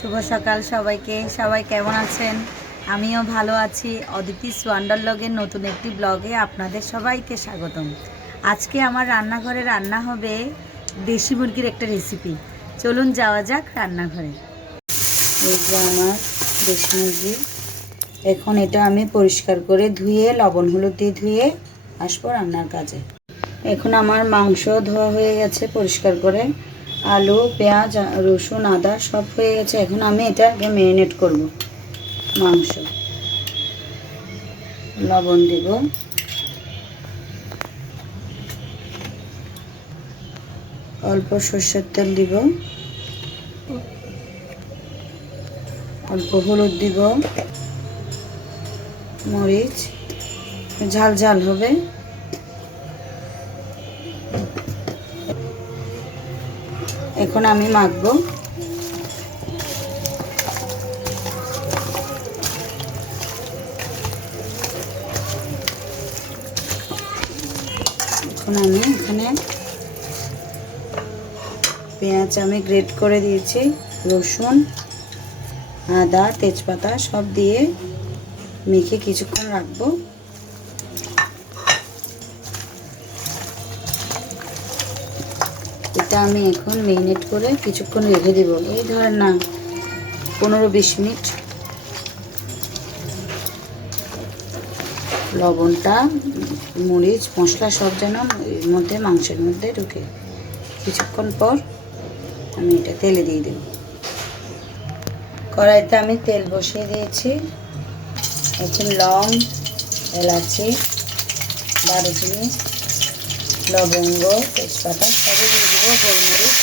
শুভ সকাল সবাইকে। সবাই কেমন আছেন? আমিও ভালো আছি। অদিতিস ওয়ান্ডারলগের নতুন একটি ব্লগে আপনাদের সবাইকে স্বাগতম। আজকে আমার রান্নাঘরে রান্না হবে দেশি মুরগির একটা রেসিপি। চলুন যাওয়া যাক রান্নাঘরে। এই যে আমার দেশি মুরগি, এখন এটা আমি পরিষ্কার করে ধুয়ে লবণ হলুদ দিয়ে ধুয়ে আসবো রান্নার কাজে। এখন আমার মাংস ধোয়া হয়ে গেছে পরিষ্কার করে, আলু পেঁয়াজ রসুন আদা সব হয়ে গেছে। এখন আমি এটা আগে ম্যারিনেট করব। মাংস লবণ দেব, অল্প সরষের তেল দিব, অল্প হলুদ দিব, মরিচ ঝাল ঝাল হবে। এখন আমি মাখবো। এখন আমি এখানে পেঁয়াজ আমি গ্রেট করে দিয়েছি, রসুন আদা তেজপাতা সব দিয়ে মেখে কিছুক্ষণ রাখবো। এটা আমি এখন ম্যারিনেট করে কিছুক্ষণ রেখে দেবো, এই ধরেন না 15-20 মিনিট। লবণটা মরিচ মশলা সব যেন এর মধ্যে মাংসের মধ্যে ঢুকে। কিছুক্ষণ পর আমি এটা তেলে দিয়ে দেব। কড়াইতে আমি তেল বসিয়ে দিয়েছি। এখন লং এলাচি দারুচিনি লবঙ্গ তেজপাতা সবই দিয়ে দেবো, গোলমরিচ।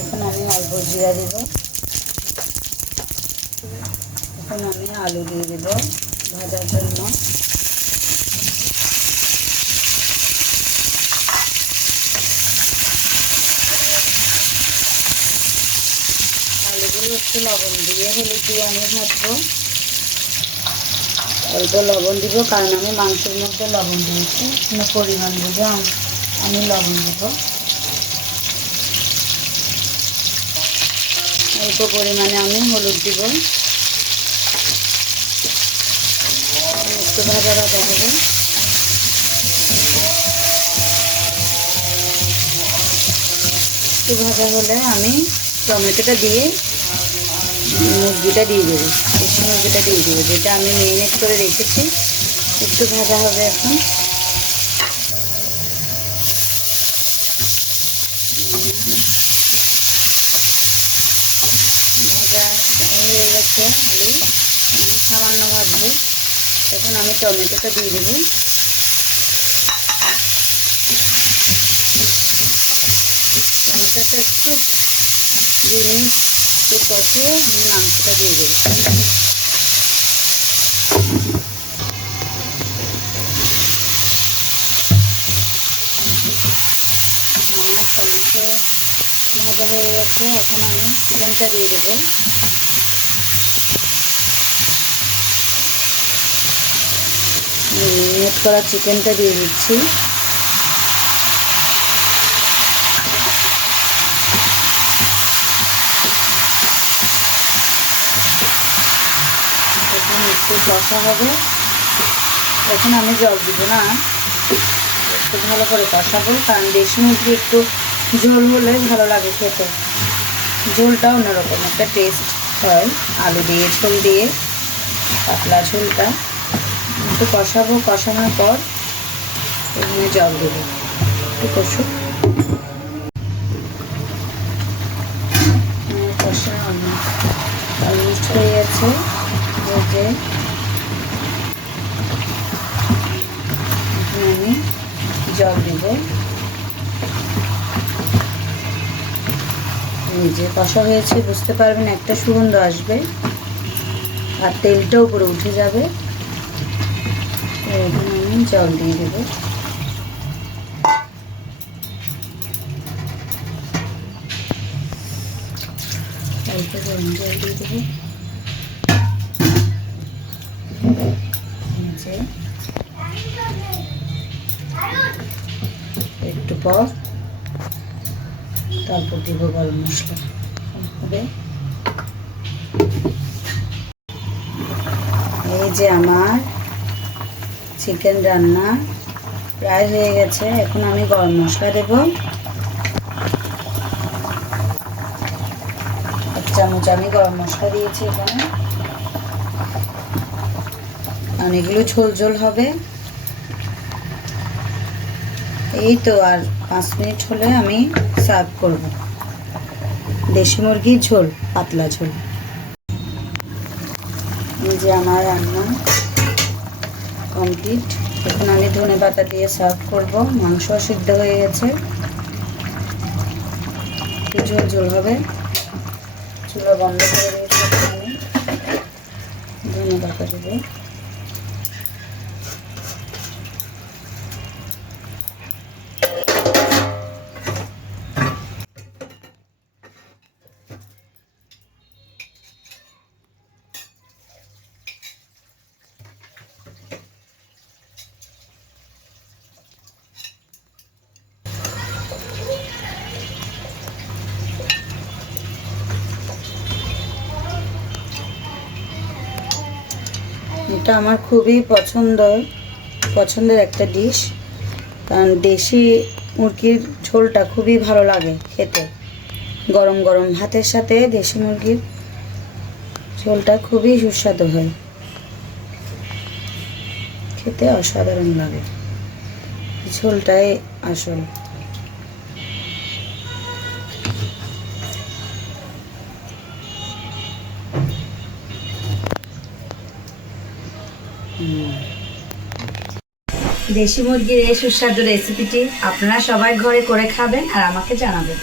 এখন আমি অল্প জিরা দেব। এখন আমি আলু দিয়ে দেব ভাজার জন্য। আলুগুলো একটু লবণ দিয়ে হলুদ দিয়ে আমি ভাজবো। অল্প লবণ দিব কারণ আমি মাংসের মধ্যে লবণ দিয়েছি, পরিমাণ বুঝে আমি লবণ দেব। অল্প পরিমাণে আমি হলুদ দিব। একটু ভাজা ভাজা হবে। একটু ভাজা হলে আমি টমেটোটা দিয়ে মুরগিটা দিয়ে দেবো, দেশি মুরগিটা দিয়ে দেবো যেটা আমি ম্যারিনেট করে রেখেছি। একটু ভাজা হবে এখন। ভাজা হয়ে গেছে আলু, সামান্য ভাজবো। এখন আমি টমেটোটা দিয়ে দেবো। টমেটোটা একটু 2 মিনিট একটু কষিয়ে আমি মাংসটা দিয়ে দেবো। আমার টমেটো ভাজা হয়ে গেছে, এখন আমি চিকেনটা দিয়ে দেবো। ম্যারিনেট করা চিকেনটা দিয়ে দিচ্ছি। এখন একটু কষা হবে। এখন আমি জল দিব না, একটু ভালো করে কষাবো কারণ দেশি মুরগি একটু ঝোল হলে ভালো লাগে খেতে। ঝোলটা অন্যরকম একটা টেস্ট হয় আলু দিয়ে ঝোল দিয়ে, পাতলা ঝোলটা। একটু কষাবো, কষানোর পর এখানে জল দেবো। একটু কষুক। কষা অলমোস্ট হয়ে গেছে। যে আমি জল দিব। যে কষা হয়েছে বুঝতে পারবেন, একটা সুগন্ধ আসবে আর তেলটা উপরে উঠে যাবে। এখানে আমি জল দিয়ে দেব। অল্প গরম জল দিয়ে দেবো। একটু পর তারপর দিব গরম মশলা হবে। এই যে আমার চিকেন রান্না প্রায় হয়ে গেছে। এখন আমি গরম মশলা দেব। 1 চামচ আমি গরম মশলা দিয়েছি এখানে। আর এগুলো ঝোল ঝোল হবে। এই তো আর 5 মিনিট হলে আমি সার্ভ করব। দেশি মুরগির ঝোল, পাতলা ঝোল। এই যে আমার রান্না কমপ্লিট। এখন আমি ধনেপাতা দিয়ে সার্ভ করব। মাংস সিদ্ধ হয়ে গেছে, ঝোল ঝোল হবে। চুলা বন্ধ করে দিয়েছি। আমি ধনেপাতা দেবো। এটা আমার খুবই পছন্দের একটা ডিশ, কারণ দেশি মুরগির ঝোলটা খুবই ভালো লাগে খেতে। গরম গরম ভাতের সাথে দেশি মুরগির ঝোলটা খুবই সুস্বাদু হয়, খেতে অসাধারণ লাগে। ঝোলটাই আসল। দেশি মুরগির এই সুস্বাদু রেসিপিটি আপনারা সবাই ঘরে করে খাবেন আর আমাকে জানাবেন।